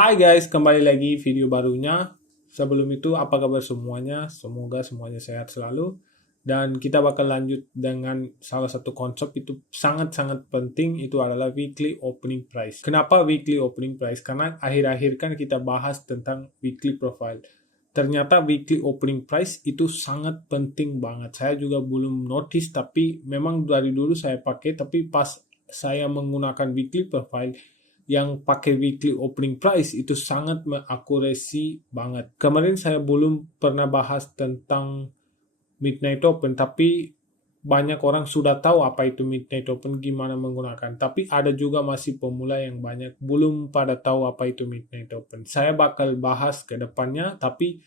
Hai guys, kembali lagi video barunya. Sebelum itu, apa kabar semuanya? Semoga semuanya sehat selalu. Dan kita bakal lanjut dengan salah satu konsep itu sangat-sangat penting, itu adalah weekly opening price. Kenapa weekly opening price? Karena akhir-akhir kan kita bahas tentang weekly profile. Ternyata weekly opening price itu sangat penting banget. Saya juga belum notice, tapi memang dari dulu saya pakai, tapi pas saya menggunakan weekly profile, yang pakai weekly opening price itu sangat akurasi banget. Kemarin saya belum pernah bahas tentang midnight open, tapi banyak orang sudah tahu apa itu midnight open, gimana menggunakan. Tapi ada juga masih pemula yang banyak belum pada tahu apa itu midnight open. Saya bakal bahas ke depannya, tapi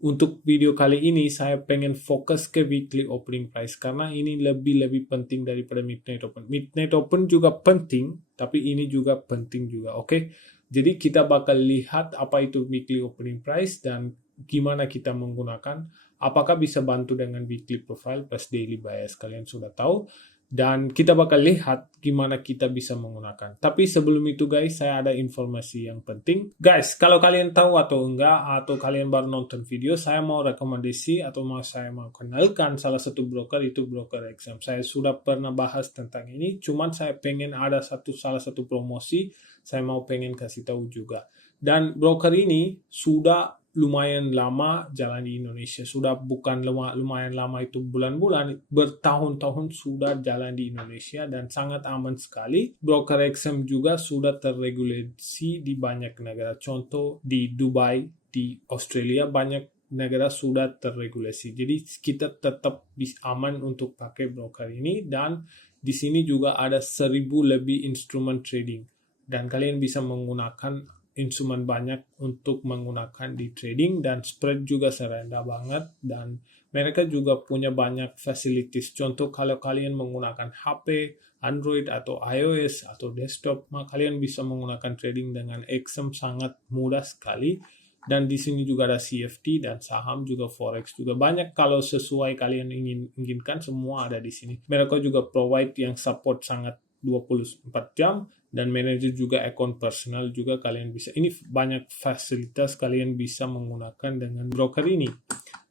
untuk video kali ini saya pengen fokus ke weekly opening price karena ini lebih penting daripada midnight open. Midnight open juga penting, tapi ini juga penting juga, oke? Jadi kita bakal lihat apa itu weekly opening price dan gimana kita menggunakan. Apakah bisa bantu dengan weekly profile plus daily bias, kalian sudah tahu. Dan kita bakal lihat gimana kita bisa menggunakan. Tapi sebelum itu guys, saya ada informasi yang penting. Guys, kalau kalian tahu atau enggak, atau kalian baru nonton video, saya mau rekomendasi atau saya mau kenalkan salah satu broker, itu broker XM. Saya sudah pernah bahas tentang ini, cuman saya pengen ada salah satu promosi, saya mau pengen kasih tahu juga. Dan broker ini sudah lumayan lama jalan di Indonesia. Sudah bukan lumayan lama itu bulan-bulan, bertahun-tahun sudah jalan di Indonesia dan sangat aman sekali. Broker XM juga sudah terregulasi di banyak negara. Contoh di Dubai, di Australia, banyak negara sudah terregulasi. Jadi kita tetap bisa aman untuk pakai broker ini, dan di sini juga ada 1000 lebih instrumen trading. Dan kalian bisa menggunakan instrumen banyak untuk menggunakan di trading, dan spread juga serendah banget, dan mereka juga punya banyak facilities. Contoh kalau kalian menggunakan HP, Android atau iOS atau desktop, maka kalian bisa menggunakan trading dengan XM sangat mudah sekali. Dan di sini juga ada CFD dan saham juga, forex juga banyak. Kalau sesuai kalian inginkan, semua ada di sini. Mereka juga provide yang support sangat 24 jam, dan manajer juga akun personal juga kalian bisa. Ini banyak fasilitas kalian bisa menggunakan dengan broker ini.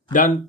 Dan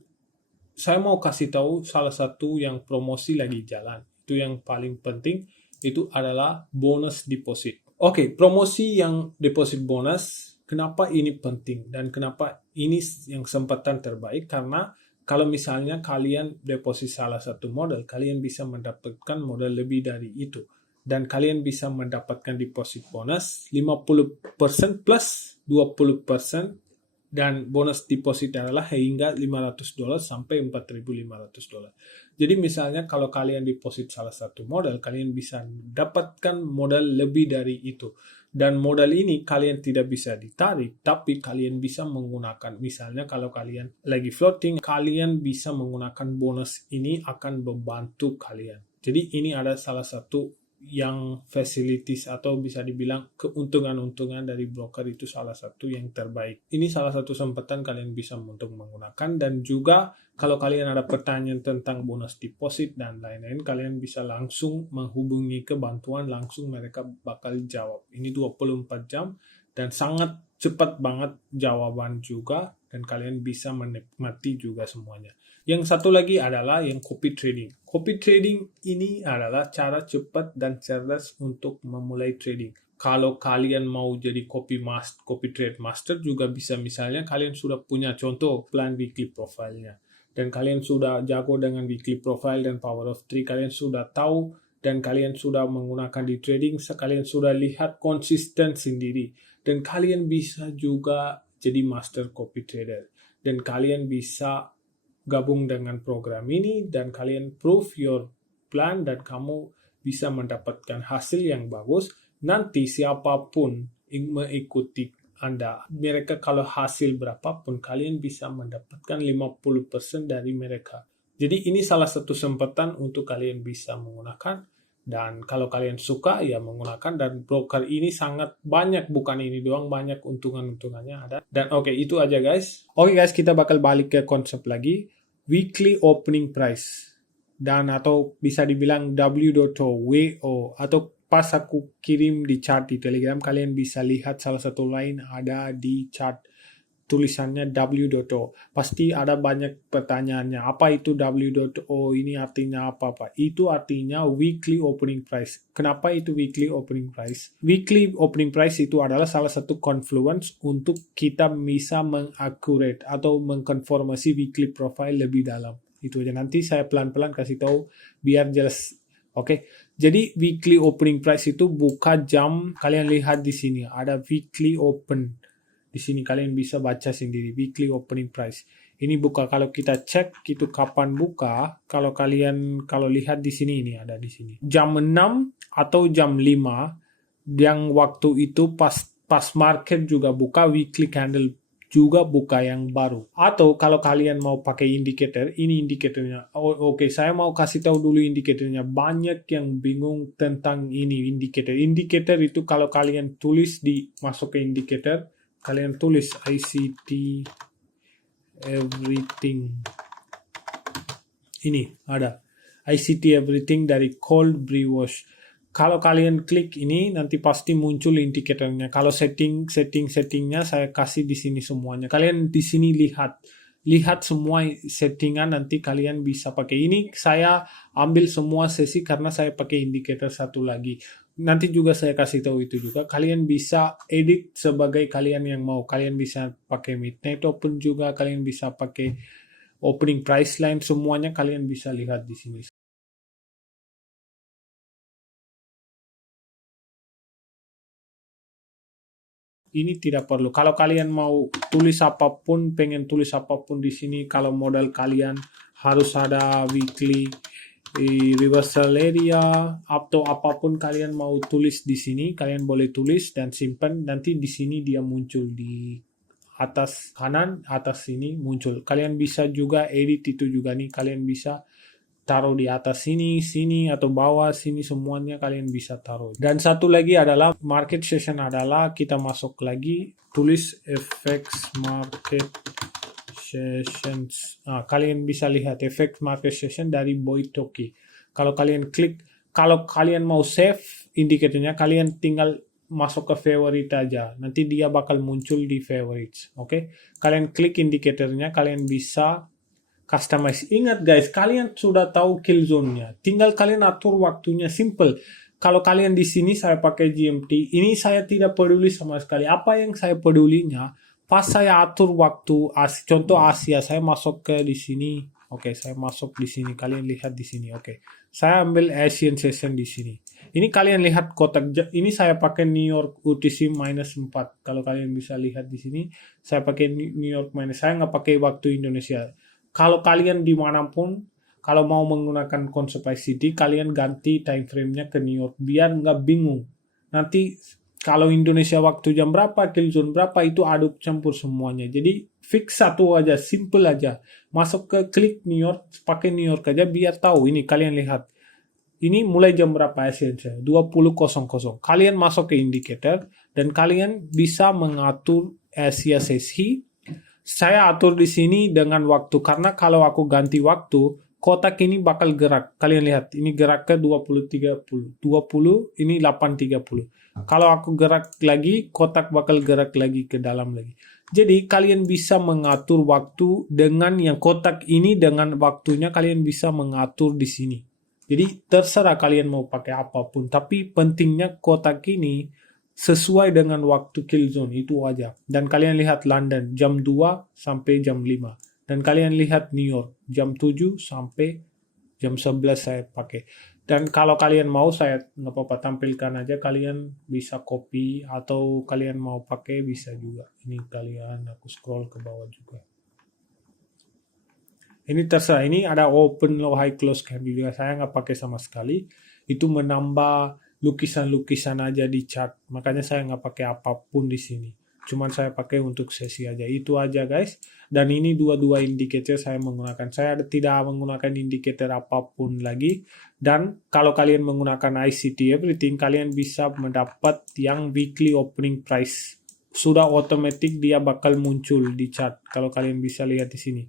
saya mau kasih tahu salah satu yang promosi lagi jalan. Itu yang paling penting, itu adalah bonus deposit. Oke, promosi yang deposit bonus, kenapa ini penting dan kenapa ini yang kesempatan terbaik? Karena kalau misalnya kalian deposit salah satu modal, kalian bisa mendapatkan modal lebih dari itu. Dan kalian bisa mendapatkan deposit bonus 50% plus 20%, dan bonus deposit adalah hingga $500 sampai $4.500. Jadi misalnya kalau kalian deposit salah satu modal, kalian bisa dapatkan modal lebih dari itu. Dan modal ini kalian tidak bisa ditarik, tapi kalian bisa menggunakan. Misalnya kalau kalian lagi floating, kalian bisa menggunakan bonus ini, akan membantu kalian. Jadi ini ada salah satu yang facilities atau bisa dibilang keuntungan-untungan dari broker, itu salah satu yang terbaik. Ini salah satu kesempatan kalian bisa untuk menggunakan. Dan juga kalau kalian ada pertanyaan tentang bonus deposit dan lain-lain, kalian bisa langsung menghubungi ke bantuan, langsung mereka bakal jawab. Ini 24 jam dan sangat cepat banget jawaban juga, dan kalian bisa menikmati juga semuanya. Yang satu lagi adalah yang copy trading. Copy trading ini adalah cara cepat dan cerdas untuk memulai trading. Kalau kalian mau jadi copy trade master juga bisa. Misalnya kalian sudah punya contoh plan weekly profile-nya, dan kalian sudah jago dengan weekly profile dan power of 3, kalian sudah tahu dan kalian sudah menggunakan di trading, kalian sudah lihat konsisten sendiri, dan kalian bisa juga jadi master copy trader, dan kalian bisa gabung dengan program ini dan kalian prove your plan, dan kamu bisa mendapatkan hasil yang bagus. Nanti siapapun yang mengikuti Anda, mereka kalau hasil berapapun, kalian bisa mendapatkan 50% dari mereka. Jadi ini salah satu kesempatan untuk kalian bisa menggunakan. Dan kalau kalian suka ya menggunakan, dan broker ini sangat banyak, bukan ini doang, banyak untungan-untungannya ada. Dan oke, itu aja guys. Oke guys, kita bakal balik ke konsep lagi, weekly opening price, dan atau bisa dibilang WO atau pas aku kirim di chat di Telegram, kalian bisa lihat salah satu line ada di chat tulisannya W.O. Pasti ada banyak pertanyaannya. Apa itu W.O? Ini artinya apa, Pak? Itu artinya weekly opening price. Kenapa itu weekly opening price? Weekly opening price itu adalah salah satu confluence untuk kita bisa mengakurate atau mengkonfirmasi weekly profile lebih dalam. Itu aja. Nanti saya pelan-pelan kasih tahu biar jelas. Oke. Jadi weekly opening price itu buka jam, kalian lihat di sini ada weekly open. Di sini kalian bisa baca sendiri weekly opening price. Ini buka, kalau kita cek itu kapan buka, kalau lihat di sini, ini ada di sini. Jam 6 atau jam 5 yang waktu itu pas market juga buka, weekly candle juga buka yang baru. Atau kalau kalian mau pakai indikator, ini indikatornya. Oke, saya mau kasih tahu dulu indikatornya. Banyak yang bingung tentang ini indikator. Indikator itu kalau kalian tulis masuk ke indikator, kalian tulis ICT everything. Ini ada ICT everything dari Cold Brew Wash. Kalau kalian klik ini nanti pasti muncul indikatornya. Kalau settingnya saya kasih di sini semuanya. Kalian di sini lihat semua settingan, nanti kalian bisa pakai ini. Saya ambil semua sesi karena saya pakai indikator satu lagi. Nanti juga saya kasih tahu itu juga. Kalian bisa edit sebagai kalian yang mau. Kalian bisa pakai midnight open juga. Kalian bisa pakai opening price line. Semuanya kalian bisa lihat di sini. Ini tidak perlu. Kalau kalian mau pengen tulis apapun di sini. Kalau modal kalian harus ada weekly reversal area atau apapun kalian mau tulis di sini, kalian boleh tulis dan simpan. Nanti di sini dia muncul di atas kanan, atas sini muncul. Kalian bisa juga edit itu juga nih. Kalian bisa taruh di atas sini atau bawah sini, semuanya kalian bisa taruh. Dan satu lagi adalah market session, adalah kita masuk lagi tulis FX market sessions. Kalian bisa lihat FX market session dari Boy Toki. Kalau kalian klik, kalau kalian mau save indikatornya, kalian tinggal masuk ke favorite aja. Nanti dia bakal muncul di favorites. Oke. Kalian klik indikatornya, kalian bisa customize. Ingat guys, kalian sudah tahu kill zone-nya. Tinggal kalian atur waktunya, simple. Kalau kalian di sini saya pakai GMT, ini saya tidak peduli sama sekali. Apa yang saya pedulinya, pas saya atur waktu, contoh Asia, saya masuk ke di sini. Oke, saya masuk di sini. Kalian lihat di sini. Oke, saya ambil Asian session di sini. Ini kalian lihat kotak. Ini saya pakai New York UTC -4. Kalau kalian bisa lihat di sini, saya pakai New York minus. Saya nggak pakai waktu Indonesia. Kalau kalian dimanapun, kalau mau menggunakan konsep ICT, kalian ganti time frame-nya ke New York biar nggak bingung. Nanti kalau Indonesia waktu jam berapa, kill zone berapa, itu aduk campur semuanya. Jadi fix satu aja, simple aja. Masuk ke klik New York, pakai New York aja biar tahu. Ini kalian lihat. Ini mulai jam berapa esensial? 20.00. Kalian masuk ke indikator dan kalian bisa mengatur Asia sesi. Saya atur di sini dengan waktu, karena kalau aku ganti waktu, kotak ini bakal gerak. Kalian lihat, ini gerak ke 20.30. 20, ini 8.30. Kalau aku gerak lagi, kotak bakal gerak lagi ke dalam lagi. Jadi kalian bisa mengatur waktu dengan yang kotak ini, dengan waktunya kalian bisa mengatur di sini. Jadi terserah kalian mau pakai apapun, tapi pentingnya kotak ini sesuai dengan waktu kill zone, itu aja. Dan kalian lihat London jam 2 sampai jam 5. Dan kalian lihat New York jam 7 sampai jam 11 saya pakai. Dan kalau kalian mau, saya nggak apa-apa tampilkan aja, kalian bisa copy atau kalian mau pakai bisa juga. Ini kalian, aku scroll ke bawah juga. Ini terserah, ini ada open low high close candle juga, saya nggak pakai sama sekali. Itu menambah lukisan-lukisan aja di chart. Makanya saya nggak pakai apapun di sini. Cuman saya pakai untuk sesi aja. Itu aja guys. Dan ini dua-dua indikator saya menggunakan. Saya tidak menggunakan indikator apapun lagi. Dan kalau kalian menggunakan ICT everything, kalian bisa mendapat yang weekly opening price. Sudah otomatis dia bakal muncul di chart. Kalau kalian bisa lihat di sini.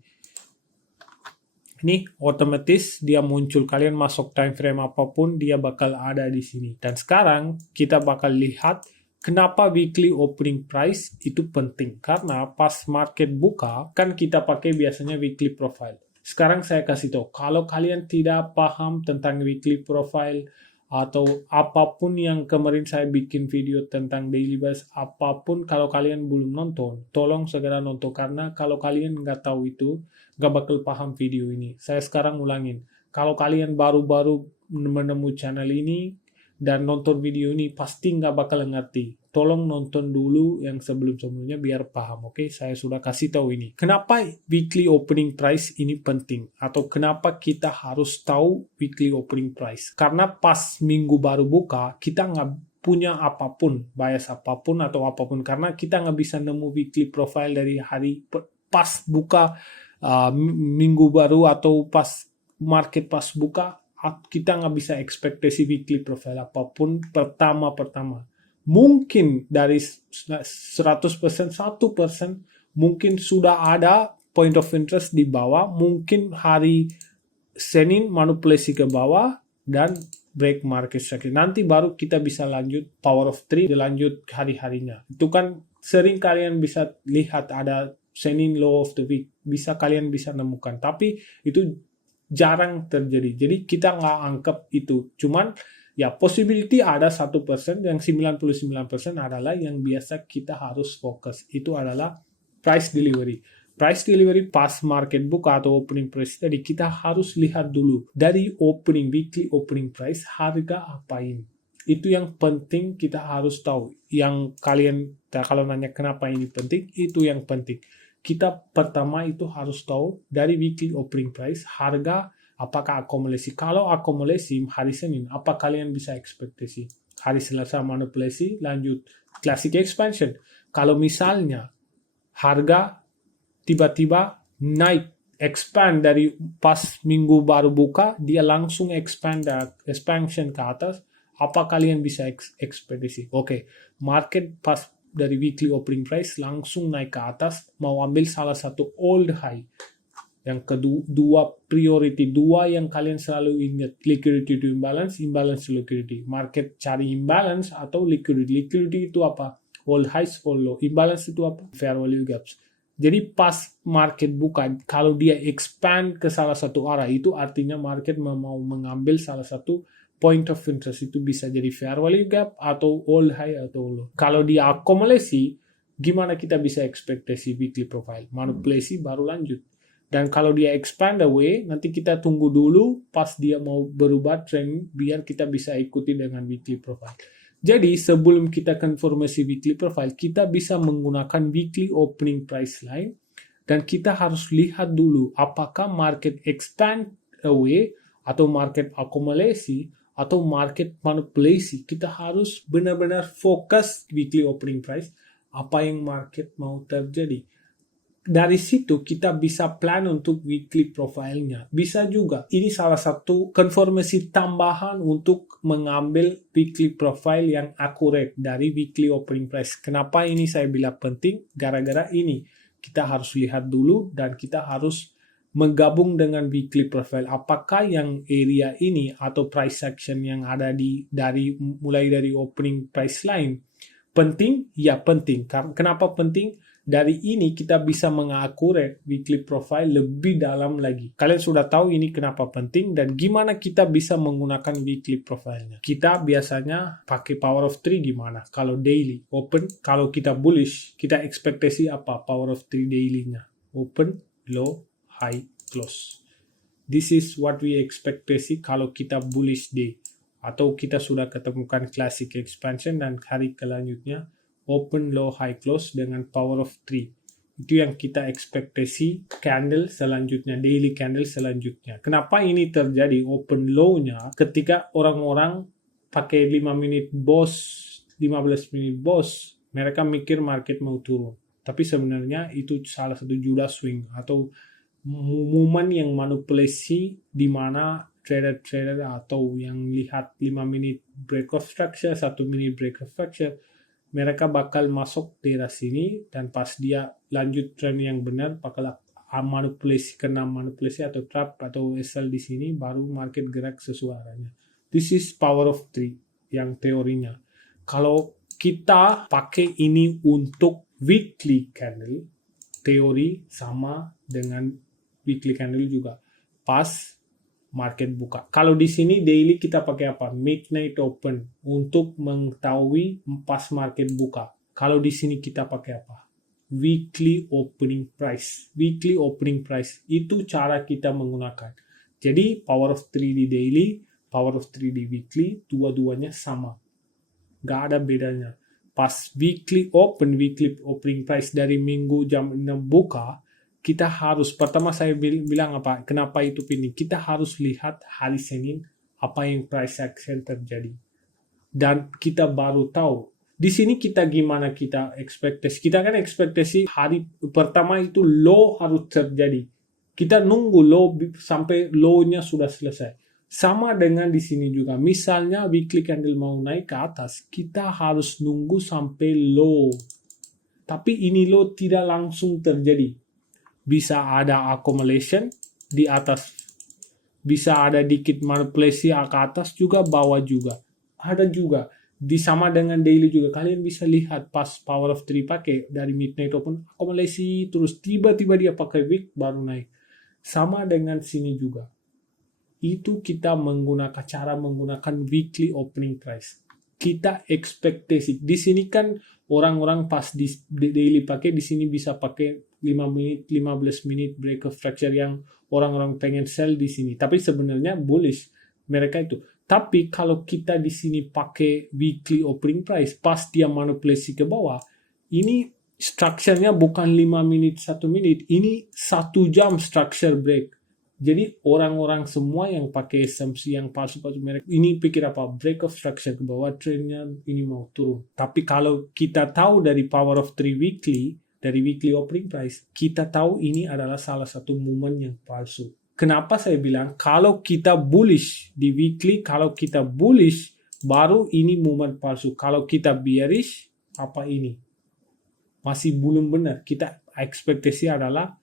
Ini otomatis dia muncul, kalian masuk time frame apapun dia bakal ada di sini. Dan sekarang kita bakal lihat kenapa weekly opening price itu penting. Karena pas market buka kan kita pakai biasanya weekly profile. Sekarang saya kasih tahu, kalau kalian tidak paham tentang weekly profile atau apapun yang kemarin saya bikin video tentang daily bus, apapun kalau kalian belum nonton, tolong segera nonton, karena kalau kalian nggak tahu itu, nggak bakal paham video ini. Saya sekarang ulangin, kalau kalian baru-baru menemui channel ini dan nonton video ini, pasti nggak bakal ngerti. Tolong nonton dulu yang sebelum-sebelumnya biar paham, oke? Saya sudah kasih tahu ini. Kenapa weekly opening price ini penting? Atau kenapa kita harus tahu weekly opening price? Karena pas minggu baru buka, kita nggak punya apapun, bias apapun atau apapun. Karena kita nggak bisa nemu weekly profile dari hari pas buka minggu baru atau pas market pas buka, kita nggak bisa ekspektasi weekly profile apapun pertama. Mungkin dari 100%, 1% mungkin sudah ada point of interest di bawah, mungkin hari Senin manipulasi ke bawah dan break market structure. Nanti baru kita bisa lanjut power of 3, lanjut hari-harinya. Itu kan sering kalian bisa lihat ada Senin low of the week, kalian bisa nemukan. Tapi itu jarang terjadi. Jadi kita nggak anggap itu. Cuman ya possibility ada 1%, yang 99% adalah yang biasa kita harus fokus. Itu adalah price delivery. Price delivery pas market buka atau opening price tadi, kita harus lihat dulu dari weekly opening price, harga apa ini. Itu yang penting kita harus tahu. Yang kalian kalau nanya kenapa ini penting, itu yang penting. Kita pertama itu harus tahu dari weekly opening price, harga apakah akumulasi. Kalau akumulasi hari Senin, apa kalian bisa ekspektasi? Hari Selasa manipulasi, lanjut classic expansion. Kalau misalnya harga tiba-tiba naik, expand dari pas minggu baru buka, dia langsung expansion ke atas, apa kalian bisa ekspektasi? Oke, market pas dari weekly opening price langsung naik ke atas, mau ambil salah satu old high. Yang kedua, priority dua yang kalian selalu ingat, liquidity to imbalance, imbalance to liquidity. Market cari imbalance atau liquidity. Liquidity itu apa? All highs, all low. Imbalance itu apa? Fair value gaps. Jadi pas market buka, kalau dia expand ke salah satu arah, itu artinya market mau mengambil salah satu point of interest. Itu bisa jadi fair value gap atau all high atau low. Kalau dia akumulasi, gimana kita bisa ekspektasi weekly profile? Manipulasi baru lanjut. Dan kalau dia expand away, nanti kita tunggu dulu pas dia mau berubah trend biar kita bisa ikuti dengan weekly profile. Jadi sebelum kita konfirmasi weekly profile, kita bisa menggunakan weekly opening price line dan kita harus lihat dulu apakah market expand away atau market akumulasi atau market manipulasi. Kita harus benar-benar fokus weekly opening price, apa yang market mau terjadi. Dari situ kita bisa plan untuk weekly profile-nya. Bisa juga, ini salah satu konfirmasi tambahan untuk mengambil weekly profile yang akurat dari weekly opening price. Kenapa ini saya bilang penting? Gara-gara ini kita harus lihat dulu dan kita harus menggabung dengan weekly profile. Apakah yang area ini atau price action yang ada mulai dari opening price line penting? Ya penting. Kenapa penting? Dari ini kita bisa mengakurat weekly profile lebih dalam lagi. Kalian sudah tahu ini kenapa penting dan gimana kita bisa menggunakan weekly profile-nya. Kita biasanya pakai power of 3 gimana? Kalau daily, open. Kalau kita bullish, kita ekspektasi apa? Power of 3 daily-nya. Open, low, high, close. This is what we ekspektasi kalau kita bullish day. Atau kita sudah ketemukan classic expansion dan hari selanjutnya open, low, high, close dengan power of 3. Itu yang kita ekspektasi candle selanjutnya, daily candle selanjutnya. Kenapa ini terjadi open low-nya ketika orang-orang pakai 5 menit boss, 15 menit boss, mereka mikir market mau turun. Tapi sebenarnya itu salah satu Judas swing atau momen yang manipulasi di mana trader-trader atau yang lihat 5 menit break of structure, 1 menit break of structure, mereka bakal masuk daerah sini dan pas dia lanjut trend yang benar bakal kena manipulasi atau trap atau sell di sini, baru market gerak sesuai arahnya. This is power of three yang teorinya. Kalau kita pakai ini untuk weekly candle, teori sama dengan weekly candle juga. Pas market buka. Kalau di sini daily kita pakai apa? Midnight open untuk mengetahui pas market buka. Kalau di sini kita pakai apa? Weekly opening price. Weekly opening price. Itu cara kita menggunakan. Jadi power of 3 di daily, power of 3 di weekly, dua-duanya sama. Gak ada bedanya. Pas weekly opening price dari minggu jam 6 buka, kita harus, pertama saya bilang apa, kenapa itu penting. Kita harus lihat hari Senin apa yang price action terjadi. Dan kita baru tahu. Di sini kita gimana kita ekspektasi. Kita kan ekspektasi hari pertama itu low harus terjadi. Kita nunggu low sampai low-nya sudah selesai. Sama dengan di sini juga. Misalnya weekly candle mau naik ke atas, kita harus nunggu sampai low. Tapi ini low tidak langsung terjadi. Bisa ada accumulation di atas. Bisa ada dikit manipulasi ke atas juga, bawah juga. Ada juga. Sama dengan daily juga. Kalian bisa lihat pas power of 3 pakai dari midnight open, accumulasi terus tiba-tiba dia pakai wick baru naik. Sama dengan sini juga. Itu kita cara menggunakan weekly opening price. Kita ekspektasi. Di sini kan orang-orang pas di daily pakai, di sini bisa pakai 5 menit, 15 menit break of fracture yang orang-orang pengen sell di sini. Tapi sebenarnya bullish mereka itu. Tapi kalau kita di sini pakai weekly opening price, pas dia manipulasi ke bawah, ini structure-nya bukan 5 menit, 1 menit. Ini 1 jam structure break. Jadi orang-orang semua yang pakai assumpsi yang palsu-palsu mereka ini pikir apa? Break of structure ke bawah, trendnya ini mau turun. Tapi kalau kita tahu dari power of 3 weekly, dari weekly opening price, kita tahu ini adalah salah satu movement yang palsu. Kenapa saya bilang kalau kita bullish di weekly, kalau kita bullish baru ini movement palsu. Kalau kita bearish, apa ini? Masih belum benar. Kita ekspektasi adalah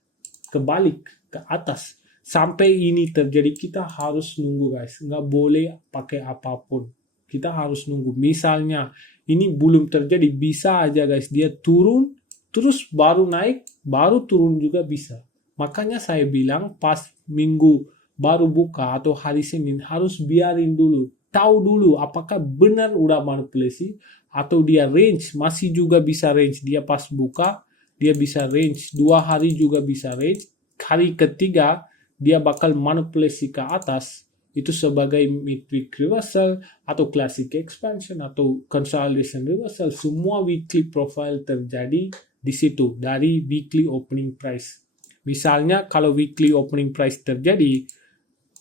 kebalik ke atas. Sampai ini terjadi kita harus nunggu guys. Nggak boleh pakai apapun. Kita harus nunggu. Misalnya ini belum terjadi, bisa aja guys dia turun terus baru naik, baru turun juga bisa. Makanya saya bilang pas minggu baru buka atau hari Senin harus biarin dulu. Tahu dulu apakah benar udah manipulasi atau dia range, masih juga bisa range. Dia pas buka, dia bisa range. 2 hari juga bisa range. Hari ketiga, dia bakal manipulasi ke atas. Itu sebagai midweek reversal atau classic expansion atau consolidation reversal. Semua weekly profile terjadi di situ dari weekly opening price. Misalnya kalau weekly opening price terjadi,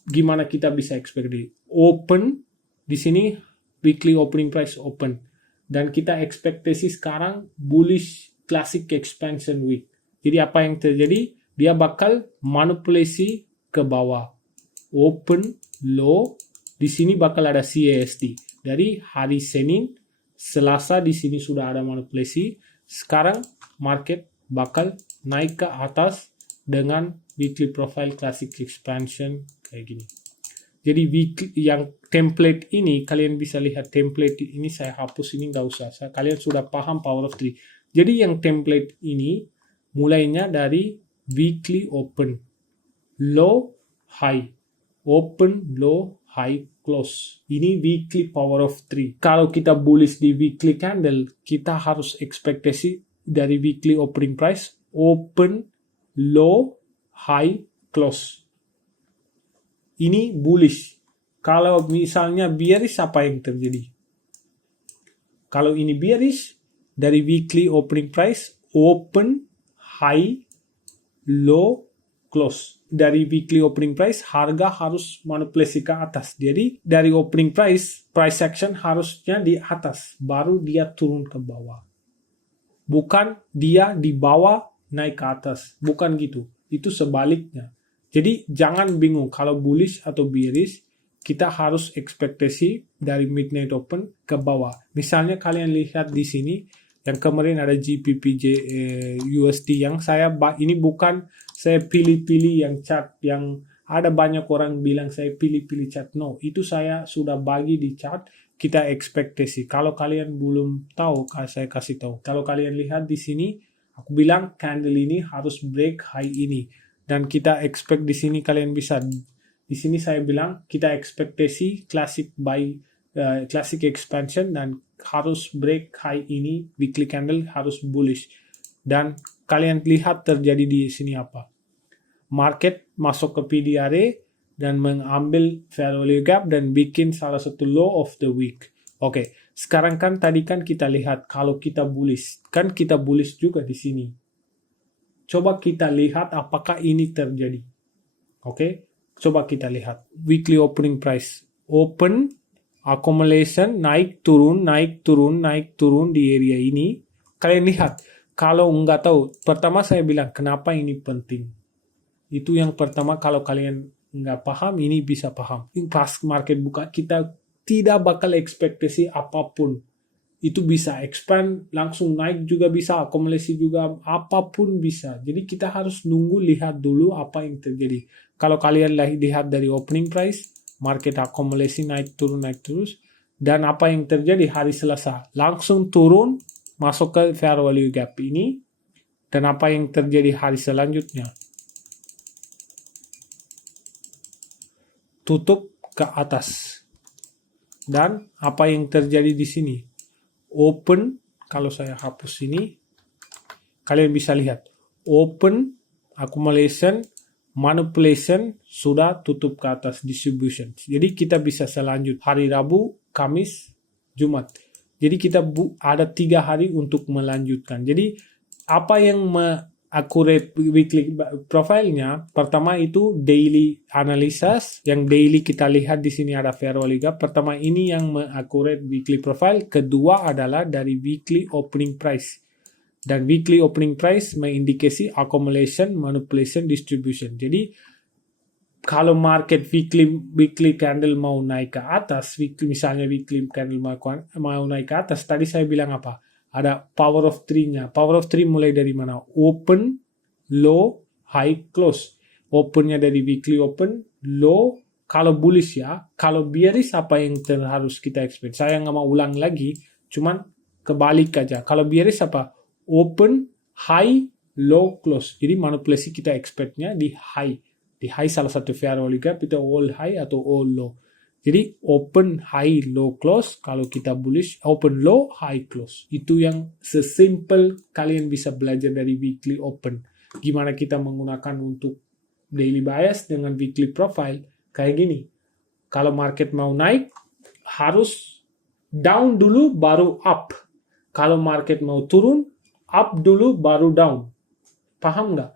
gimana kita bisa ekspektasi? Open di sini weekly opening price open dan kita ekspektasi sekarang bullish classic expansion week. Jadi apa yang terjadi? Dia bakal manipulasi ke bawah. Open low di sini bakal ada CASD. Dari hari Senin, Selasa di sini sudah ada manipulasi. Sekarang market bakal naik ke atas dengan weekly profile classic expansion kayak gini. Jadi weekly yang template ini kalian bisa lihat template ini saya hapus, ini nggak usah. Kalian sudah paham power of 3. Jadi yang template ini mulainya dari weekly open, low, high, open, low, high, close. Ini weekly power of 3. Kalau kita bullish di weekly candle, kita harus ekspektasi dari weekly opening price, open, low, high, close. Ini bullish. Kalau misalnya bearish, apa yang terjadi? Kalau ini bearish, dari weekly opening price, open, high, low, close. Dari weekly opening price, harga harus manipulasi ke atas. Jadi dari opening price action harusnya di atas, baru dia turun ke bawah. Bukan dia di bawah naik ke atas. Bukan gitu. Itu sebaliknya. Jadi jangan bingung kalau bullish atau bearish, kita harus ekspektasi dari midnight open ke bawah. Misalnya kalian lihat di sini yang kemarin ada GBP USD yang saya ini bukan saya pilih-pilih yang chart yang ada banyak orang bilang saya pilih-pilih chart. No, itu saya sudah bagi di chart. Kita ekspektasi. Kalau kalian belum tahu, saya kasih tahu. Kalau kalian lihat di sini, aku bilang candle ini harus break high ini. Dan kita expect di sini kalian bisa. Di sini saya bilang kita ekspektasi classic buy, classic expansion dan harus break high ini. Weekly candle harus bullish. Dan kalian lihat terjadi di sini apa? Market masuk ke PDRA dan mengambil fair value gap dan bikin salah satu low of the week. Oke, sekarang kan tadi kan kita lihat kalau kita bullish, kan kita bullish juga di sini. Coba kita lihat apakah ini terjadi. Oke, coba kita lihat weekly opening price. Open, accumulation, naik turun, naik turun, naik turun di area ini. Kalian lihat, kalau nggak tahu, pertama saya bilang kenapa ini penting. Itu yang pertama, kalau kalian nggak paham, ini bisa paham. Pas market buka, kita tidak bakal ekspektasi apapun. Itu bisa expand, langsung naik juga bisa, akumulasi juga, apapun bisa. Jadi kita harus nunggu, lihat dulu apa yang terjadi. Kalau kalian lihat dari opening price, market akumulasi naik turun terus. Dan apa yang terjadi hari Selasa? Langsung turun, masuk ke fair value gap ini. Dan apa yang terjadi hari selanjutnya? Tutup ke atas. Dan apa yang terjadi di sini? Open, kalau saya hapus ini, kalian bisa lihat. Open, accumulation, manipulation, sudah tutup ke atas distribution. Jadi kita bisa selanjut hari Rabu, Kamis, Jumat. Jadi kita ada 3 hari untuk melanjutkan. Jadi apa yang accurate weekly profile-nya, pertama itu daily analysis, yang daily kita lihat di sini ada fair value gap. Pertama ini yang accurate weekly profile, kedua adalah dari weekly opening price. Dan weekly opening price mengindikasi accumulation, manipulation, distribution. Jadi kalau market weekly candle mau naik ke atas, misalnya weekly candle mau naik ke atas, tadi saya bilang apa? Ada power of 3-nya. Power of 3 mulai dari mana? Open, low, high, close. Opennya dari weekly open, low, kalau bullish ya. Kalau bearish apa yang harus kita expect? Saya nggak mau ulang lagi, cuman kebalik aja. Kalau bearish apa? Open, high, low, close. Jadi manipulasi kita expect-nya di high. Di high salah satu fair value gap itu all high atau all low. Jadi open, high, low, close. Kalau kita bullish, open, low, high, close. Itu yang sesimpel kalian bisa belajar dari weekly open. Gimana kita menggunakan untuk daily bias dengan weekly profile. Kayak gini. Kalau market mau naik, harus down dulu baru up. Kalau market mau turun, up dulu baru down. Paham nggak?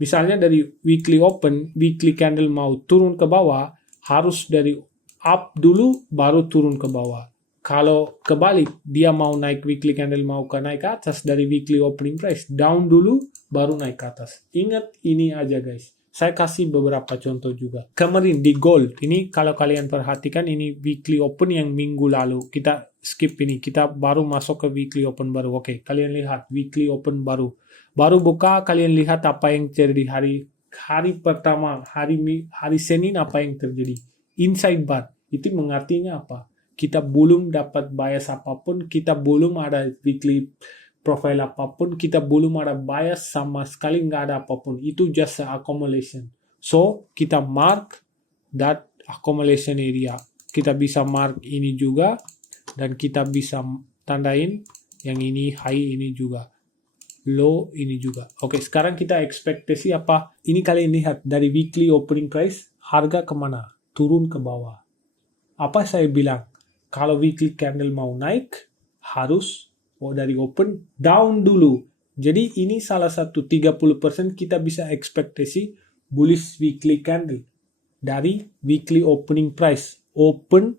Misalnya dari weekly open, weekly candle mau turun ke bawah, harus dari up dulu baru turun ke bawah. Kalau kebalik, dia mau naik weekly candle mau naik ke atas dari weekly opening price, down dulu baru naik ke atas. Ingat ini aja guys. Saya kasih beberapa contoh juga. Kemarin di gold, ini kalau kalian perhatikan ini weekly open yang minggu lalu. Kita skip ini, kita baru masuk ke weekly open baru. Oke, kalian lihat weekly open baru. Baru buka, kalian lihat apa yang terjadi hari pertama, hari Senin apa yang terjadi. Inside bar. Itu mengartinya apa? Kita belum dapat bias apapun, kita belum ada weekly profile apapun, kita belum ada bias sama sekali, nggak ada apapun. Itu just accumulation. So, kita mark that accumulation area. Kita bisa mark ini juga, dan kita bisa tandain yang ini high ini juga. Low ini juga. Oke, sekarang kita ekspektasi apa? Ini kalian lihat, dari weekly opening price, harga kemana? Turun ke bawah. Apa saya bilang? Kalau weekly candle mau naik, harus dari open down dulu. Jadi ini salah satu 30% kita bisa ekspektasi bullish weekly candle dari weekly opening price. Open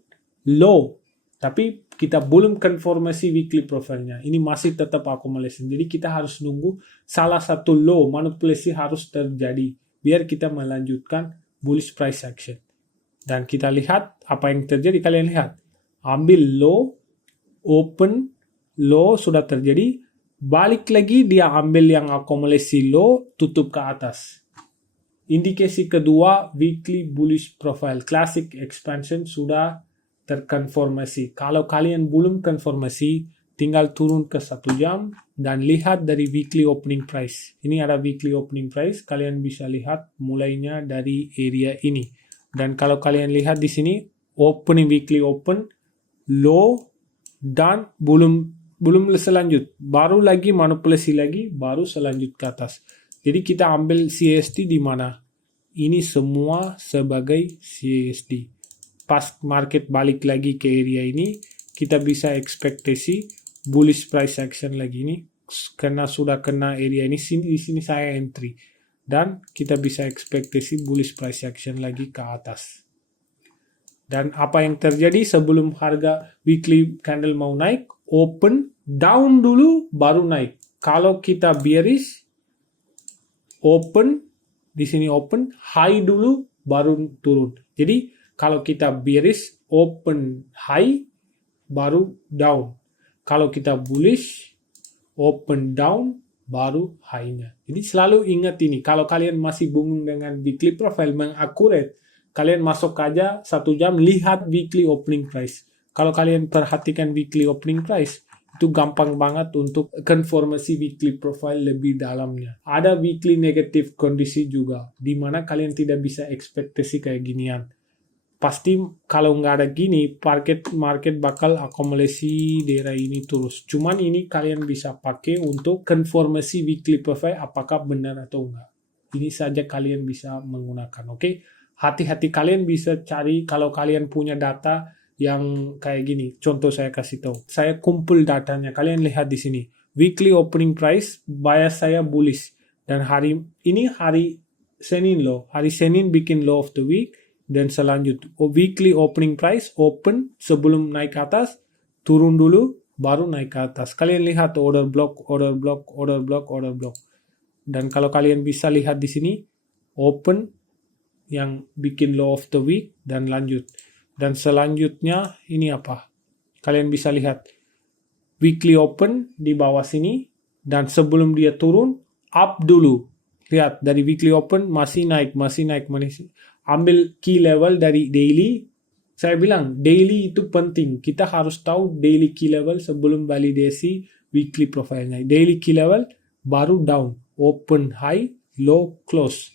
low. Tapi kita belum konfirmasi weekly profile-nya. Ini masih tetap accumulation. Jadi kita harus nunggu salah satu low manipulasi harus terjadi biar kita melanjutkan bullish price action. Dan kita lihat apa yang terjadi. Kalian lihat. Ambil low, open, low sudah terjadi. Balik lagi dia ambil yang akumulasi low, tutup ke atas. Indikasi kedua, weekly bullish profile. Classic expansion sudah terkonfirmasi. Kalau kalian belum konfirmasi, tinggal turun ke 1 jam dan lihat dari weekly opening price. Ini ada weekly opening price, kalian bisa lihat mulainya dari area ini. Dan kalau kalian lihat di sini, opening weekly open, low, dan belum selanjut. Baru lagi manipulasi lagi, baru selanjut ke atas. Jadi kita ambil CST di mana? Ini semua sebagai CST. Pas market balik lagi ke area ini, kita bisa ekspektasi bullish price action lagi ini karena sudah kena area ini. Di sini saya entry dan kita bisa ekspektasi bullish price action lagi ke atas. Dan apa yang terjadi sebelum harga weekly candle mau naik, open down dulu baru naik. Kalau kita bearish, open di sini open high dulu baru turun. Jadi kalau kita bearish, open high baru down. Kalau kita bullish, open down baru high-nya. Jadi selalu ingat ini. Kalau kalian masih bingung dengan weekly profile mengakurat, kalian masuk aja 1 jam, lihat weekly opening price. Kalau kalian perhatikan weekly opening price, itu gampang banget untuk konfirmasi weekly profile lebih dalamnya. Ada weekly negative kondisi juga, di mana kalian tidak bisa ekspektasi kayak ginian. Pasti kalau nggak ada gini, market bakal akumulasi daerah ini terus. Cuman ini kalian bisa pakai untuk konfirmasi weekly profile apakah benar atau enggak. Ini saja kalian bisa menggunakan, oke? Hati-hati, kalian bisa cari kalau kalian punya data yang kayak gini. Contoh saya kasih tahu. Saya kumpul datanya. Kalian lihat di sini. Weekly opening price, bias saya bullish. Dan hari ini hari Senin loh. Hari Senin bikin low of the week. Dan selanjutnya weekly opening price open sebelum naik ke atas, turun dulu baru naik ke atas. Kalian lihat order block, order block, order block, order block. Dan kalau kalian bisa lihat di sini open yang bikin low of the week dan lanjut. Dan selanjutnya ini apa? Kalian bisa lihat weekly open di bawah sini dan sebelum dia turun up dulu. Lihat dari weekly open masih naik. Ambil key level dari daily. Saya bilang daily itu penting. Kita harus tahu daily key level sebelum validasi weekly profile-nya. Daily key level baru down, open high, low close.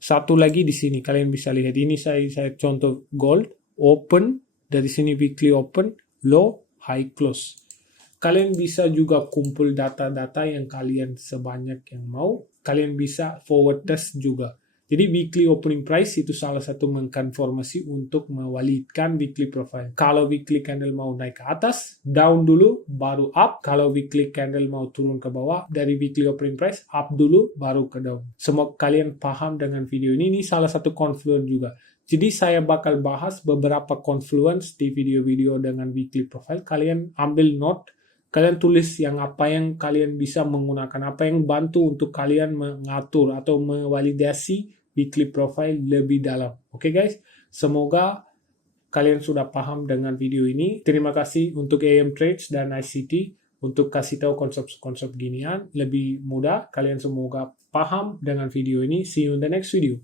Satu lagi di sini kalian bisa lihat. Ini saya contoh gold, open dari sini weekly open, low, high close. Kalian bisa juga kumpul data-data yang kalian sebanyak yang mau. Kalian bisa forward test juga. Jadi weekly opening price itu salah satu mengkonfirmasi untuk mewalidkan weekly profile. Kalau weekly candle mau naik ke atas, down dulu baru up. Kalau weekly candle mau turun ke bawah, dari weekly opening price up dulu baru ke down. Semoga kalian paham dengan video ini. Ini salah satu confluence juga. Jadi saya bakal bahas beberapa confluence di video-video dengan weekly profile. Kalian ambil note. Kalian tulis yang apa yang kalian bisa menggunakan, apa yang bantu untuk kalian mengatur atau mevalidasi weekly profile lebih dalam. Oke guys, semoga kalian sudah paham dengan video ini. Terima kasih untuk AM Trades dan ICT untuk kasih tahu konsep-konsep ginian lebih mudah. Kalian semoga paham dengan video ini. See you in the next video.